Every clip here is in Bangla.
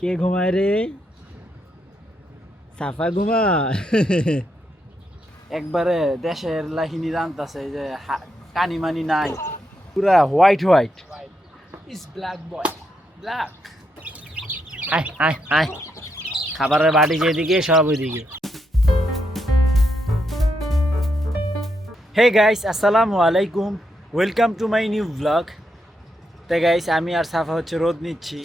কে ঘুমায় রে? সাফা ঘুমা। একবারে দেশের লাহিনী রান্তাছে যে কানিমানি নাই, পুরা white white. Is black boy. Black. আয় আয় আয়, খাবারের বাটি যেদিকে সব ওইদিকে। হে গাইস, আসসালামু আলাইকুম, welcome to my new blog. তো গাইস, আমি আর সাফা হচ্ছে রোদ নিচ্ছি।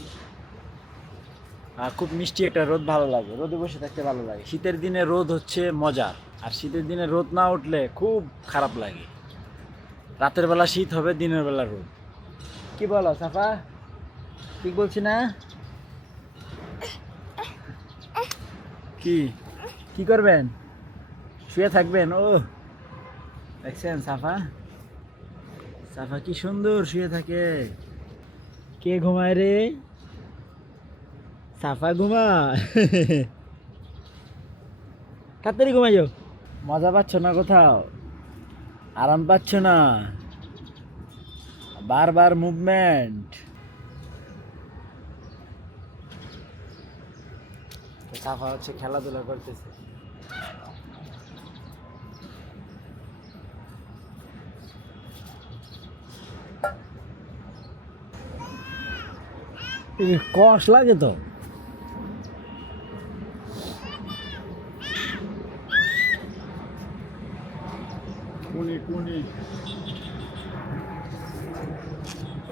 খুব মিষ্টি একটা রোদ, ভালো লাগে, রোদে বসে থাকতে ভালো লাগে। শীতের দিনে রোদ হচ্ছে মজার, আর শীতের দিনে রোদ না উঠলে খুব খারাপ লাগে। রাতের বেলা শীত হবে, দিনের বেলা রোদ। কি বলো সাফা, ঠিক বলছি না? কি কি করবেন? শুয়ে থাকবেন? ও দেখছেন সাফা, সাফা কি সুন্দর শুয়ে থাকে। কে ঘুমায় রে? সাফা ঘুমা। তাড়াতাড়ি ঘুমাই যাও। মজা পাচ্ছ না কোথাও? আরাম পাচ্ছ না? বারবার মুভমেন্ট। সাফা হচ্ছে খেলাধুলা করতেছে। কষ লাগে তো।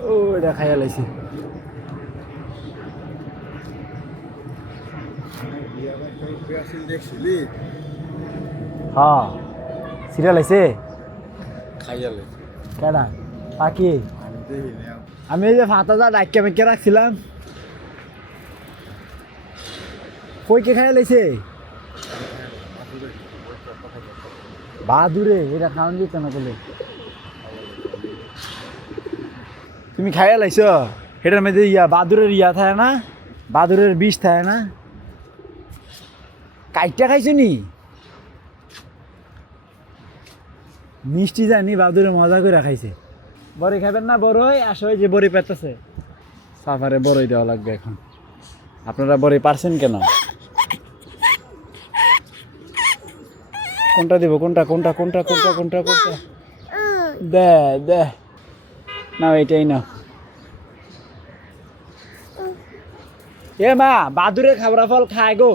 ও এটা খাইয়া লাইছি। হ্যাঁ, সিরিয়াল আইছে। কেডা পাখি? আমি এই যে ফাতাজা ডাক্কা মেকে রাখছিলাম, কইকে খাইয়া লাইছে। বাদুরে এটা খাওয়ান দিত না বলে। তুমি খাইয়া লাইছ? এটার মধ্যে বাদুরের থাকে না, বাদুরের বিষ থাকে না। কাইটটা খাইছো নি? মিষ্টি জানি বাদুরে মজা করে খাইছে। বড়ি খাবেন না? বড়ই আসো, যে বড়ি পেতেছে। সাফারে বড়ই দেওয়া লাগবে এখন। আপনারা বড়ি পারছেন কেন? কোনটা দিব? কোনটা কোনটা কোনটা কোনটা কোনটা কোনটা? দে দে না, এইটাই না। এ মা, বাদুরে খাবার ফল খায় গো।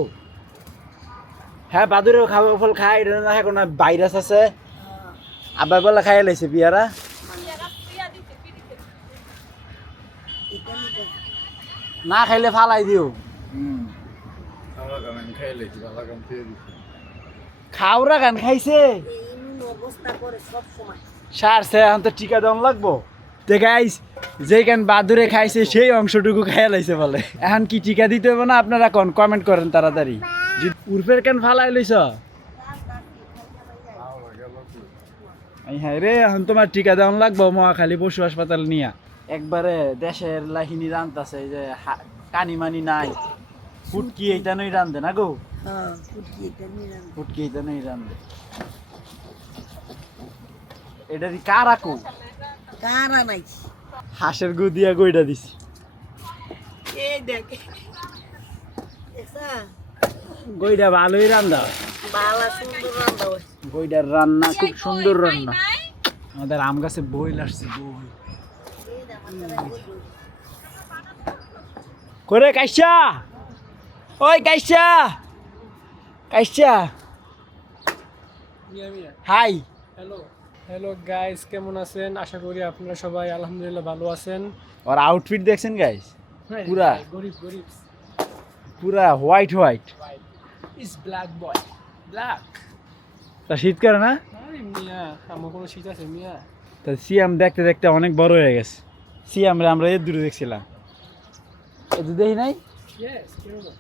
হ্যাঁ, বাদুরে খাবার ফল খায়। এটা না কোনো ভাইরাস আছে। আবার বলে খাইয়া লাইছে বিয়ারা। না খাইলে ফালাই দিও। খাওরা গান খাইছে সারছে, এখন তো টিকা দেওয়া লাগবো। গাইস, যেখান বাদুরে খাইছে সেই অংশটুকু খাইয়া লাইছে বলে। এখন কি টিকা দিতে হবে না? আপনারা কোন কমেন্ট করেন তাড়াতাড়ি। উর্ফের কেন ফালাই লইছ? হ্যাঁ রে, এখন তোমার টিকা দেওয়া লাগবো মহাখালী পশু হাসপাতাল নিয়ে। একবারে দেশের লাহিনী রান্তাছে যে কানিমানি নাই। ফুটকি এইটা নই রান্ধে না গো। ফুটকি এইটা নই রান্ধে। এটা দি কারাকু কারা নাই হাঁসের গু দিয়া গইটা দিছি। এই দেখ এসা গইটা ভালোই রান্না, বালা সুন্দর রান্না হয়। গইটার রান্না খুব সুন্দর রান্না। আমাদের আম গাছে বইল আসছে, বই করে কাইসা। ওই কাইসা, কাইসা হাই। হ্যালো হ্যালো গাইস, কেমন আছেন? আশা করি আপনারা সবাই আলহামদুলিল্লাহ ভালো আছেন। আর আউটফিট দেখছেন গাইস, পুরা গরিব গরিব। পুরা white white. Is black boy. Black. তা শীত করে না? আরে মিয়া, আমার কোনো শীত আছে মিয়া? তা সিয়াম দেখতে দেখতে অনেক বড় হয়ে গেছে। সিয়াম রে আমরা এর দূরে দেখছিলাম, এত দেখি নাই। ইয়েস, কেন না?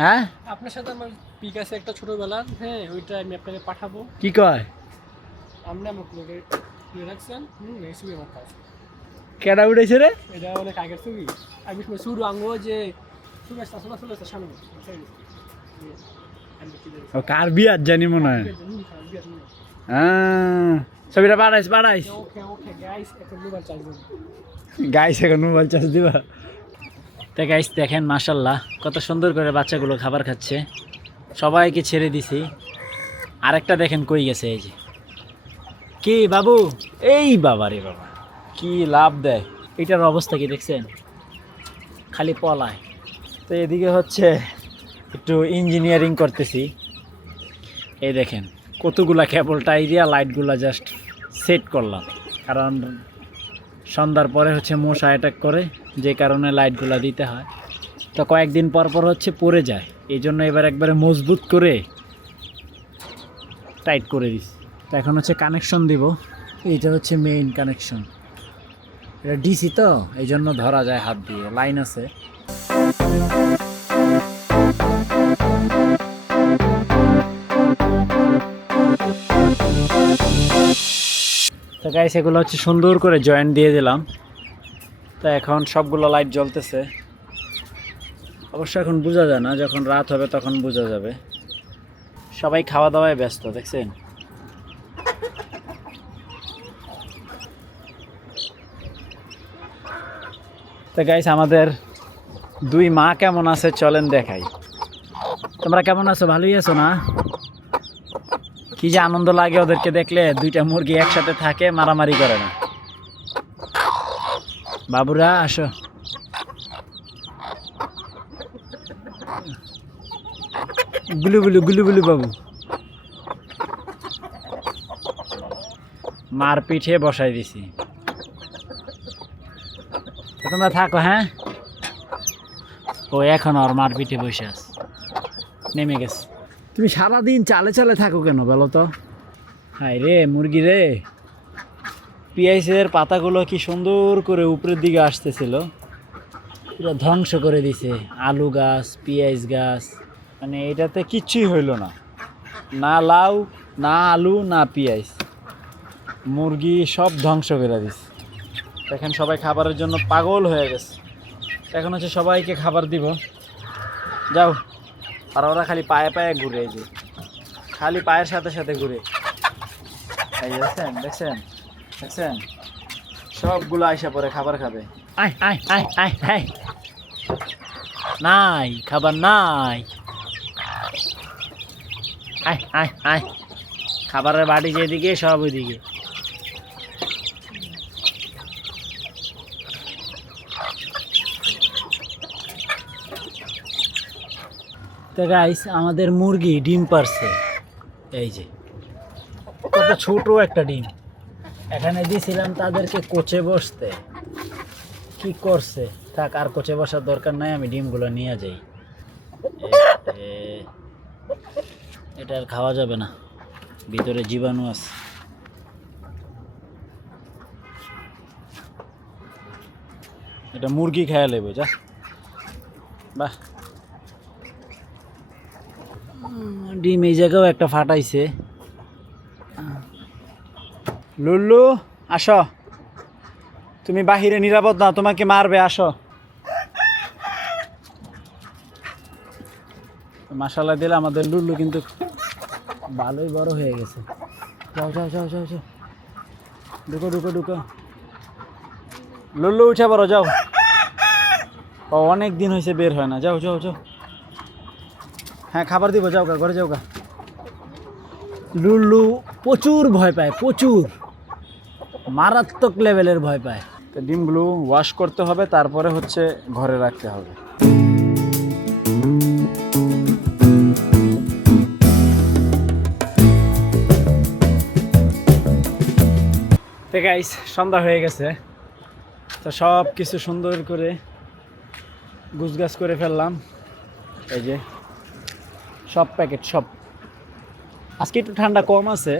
হ্যাঁ, আপনার সাথে আমার পিক আছে একটা ছোটবেলার। হ্যাঁ, ওইটা আমি আপনাকে পাঠাবো। কি কয়? আপনি আমার লোকের খুলে রাখছেন। এই ছবি আমার কাছে। কেডা উঠেছে রে? এটা অনেক আগের ছবি। আমি শুরু আঙ্গো যে শুভেচ্ছা শুভেচ্ছা সামনে ও কার বিয়ার জানি মনে হয়। ছবিটা পাঠাইস পাঠাইস। ওকে ওকে গাইস, একটা মোবাইল চার্জ দেব। গাইস এখন মোবাইল চার্জ দিবা। তো গাইস দেখেন মাশাল্লাহ কত সুন্দর করে বাচ্চাগুলো খাবার খাচ্ছে, সবাইকে ছেড়ে দিছি। আরেকটা দেখেন কই গেছে, এই যে কি বাবু, এই বাবা রে বাবা, কি লাভ দেয়, এটার অবস্থা কি দেখছেন, খালি পলায়। তো এদিকে হচ্ছে একটু ইঞ্জিনিয়ারিং করতেছি। এই দেখেন কতগুলা কেবল টাই দিয়া লাইটগুলা জাস্ট সেট করলাম, কারণ সন্ধ্যার পরে হচ্ছে মশা অ্যাটাক করে, যে কারণে লাইটগুলা দিতে হয়। তো কয়েকদিন পর পর হচ্ছে পড়ে যায়, এই জন্য এবার একবারে মজবুত করে টাইট করে দিস। তো এখন হচ্ছে কানেকশন দিব, এইটা হচ্ছে মেইন কানেকশন, এটা ডিসি তো এই জন্য ধরা যায় হাত দিয়ে, লাইন আছে। তো গাইস এগুলো হচ্ছে সুন্দর করে জয়েন্ট দিয়ে দিলাম। তো এখন সবগুলো লাইট জ্বলতেছে, অবশ্য এখন বোঝা যায় না, যখন রাত হবে তখন বোঝা যাবে। সবাই খাওয়া দাওয়ায় ব্যস্ত দেখছেন। তো গাইস আমাদের দুই মা কেমন আছে চলেন দেখাই। তোমরা কেমন আছো, ভালোই আছো না? কি যে আনন্দ লাগে ওদেরকে দেখলে, দুইটা মুরগি একসাথে থাকে, মারামারি করে না। বাবুরা আসো, গুলু গুলু গুলু গুলু বাবু, মার পিঠে বসাই দিছি। তোমরা থাকো, হ্যাঁ। ও এখন ওর মার পিঠে বসে আছে, নেমে গেছে। তুমি সারাদিন চালে চালে থাকো কেন বলো তো? হাই রে মুরগি রে, পিঁয়াজের পাতাগুলো কি সুন্দর করে উপরের দিকে আসতেছিল, পুরো ধ্বংস করে দিছে। আলু গাছ, পেঁয়াজ গাছ, মানে এটাতে কিচ্ছুই হইল না, না লাউ, না আলু, না পেঁয়াজ, মুরগি সব ধ্বংস করে দিছে। এখন সবাই খাবারের জন্য পাগল হয়ে গেছে। এখন হচ্ছে সবাইকে খাবার দিব, যাও। আর ওরা খালি পায়ে পায়ে ঘুরে, এই যে খালি পায়ের সাথে সাথে ঘুরে, এই দেখছেন দেখছেন দেখছেন, সবগুলো আইসা পরে খাবার খাবে। আয় আয় আয় আয় আয়, নাই খাবার নাই, আয় আয় আয়, খাবারের বাটি যেদিকে সব ওইদিকে। তো গাইস আমাদের মুরগি ডিম পারছে, এই যে কত ছোট একটা ডিম। এখানে দিয়েছিলাম তাদেরকে কোচে বসতে, কি করছে, থাক আর কোচে বসার দরকার নাই, আমি ডিমগুলো নিয়ে যাই। এটা আর খাওয়া যাবে না, ভিতরে জীবাণু আছে। এটা মুরগি খেয়ে নেবে, যা। বাহ, ডিম এই জায়গাও একটা ফাটাইছে। লুল্লু আসো, তুমি বাহিরে নিরাপদ না, তোমাকে মারবে, আসো। মাশাআল্লাহ দিলে আমাদের লুল্লু কিন্তু ভালোই বড় হয়ে গেছে। যাও যাও যাও যাও যাও, ঢুকো ঢুকো ঢুকো, লুল্লু উঠে পড়ো, যাও। ও অনেক দিন হয়েছে বের হয় না, যাও যাও যাও। হ্যাঁ খাবার দিব, যাও গা, ঘরে যাও গা। লুল্লু প্রচুর ভয় পায়, প্রচুর মারাত্মক লেভেলের ভয় পায়। তো ডিমগুলো ওয়াশ করতে হবে, তারপরে হচ্ছে ঘরে রাখতে হবে। তো গাইস সন্ধ্যা হয়ে গেছে, তো সব কিছু সুন্দর করে গুছগাছ করে ফেললাম। এই যে সব প্যাকেট সব, আজকে একটু ঠান্ডা কম আছে।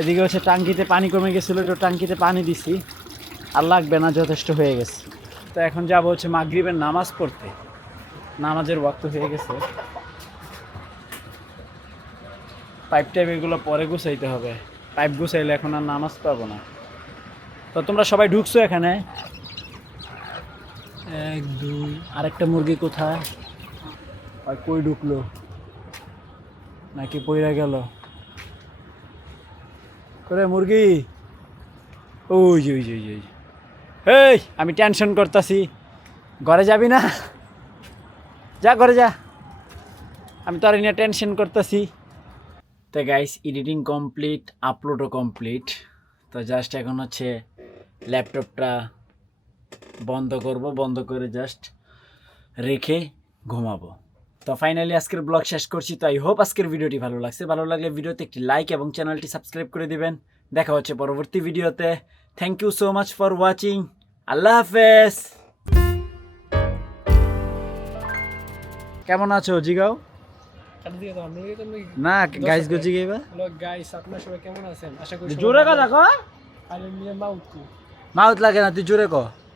এদিকে হচ্ছে টাঙ্কিতে পানি কমে গেছিলো, একটু টাঙ্কিতে পানি দিছি, আর লাগবে না, যথেষ্ট হয়ে গেছে। তো এখন যাবো হচ্ছে মাগরিবের নামাজ পড়তে, নামাজের ওয়াক্ত হয়ে গেছে। পাইপ টাইপ এগুলো পরে গুছাইতে হবে, পাইপ গুছাইলে এখন আর নামাজ পাবো না। তো তোমরা সবাই ঢুকছো এখানে? এক দুই, আরেকটা মুরগি কোথায়, আর কই ঢুকলো নাকি পইরা গেল? করে মুরগি, ওই যে ওই যে ওই যে, এই আমি টেনশন করতেছি, ঘরে যাবি না? যা ঘরে যা, আমি তো আর নিয়ে টেনশন করতেছি। তো গাইস এডিটিং কমপ্লিট, আপলোডও কমপ্লিট। তো জাস্ট এখন হচ্ছে ল্যাপটপটা বন্ধ করব, বন্ধ করে জাস্ট রেখে ঘুমাবো। তো ফাইনালি আজকের ব্লগ শেষ করছি। তো আই হোপ আজকের ভিডিওটি ভালো লাগছে। ভালো লাগলে ভিডিওতে একটি লাইক এবং চ্যানেলটি সাবস্ক্রাইব করে দিবেন। দেখা হচ্ছে পরবর্তী ভিডিওতে। Thank you so much for watching. আল্লাহ হাফেজ। কেমন আছো জিগাও? না গাইস গো জিগাইবা। হ্যালো গাইস, আপনারা সবাই কেমন আছেন? আশা করি জোরে কথা কো। আরে নিয়ে মাউথ মাউথ লাগে না, তুই জোরে কো।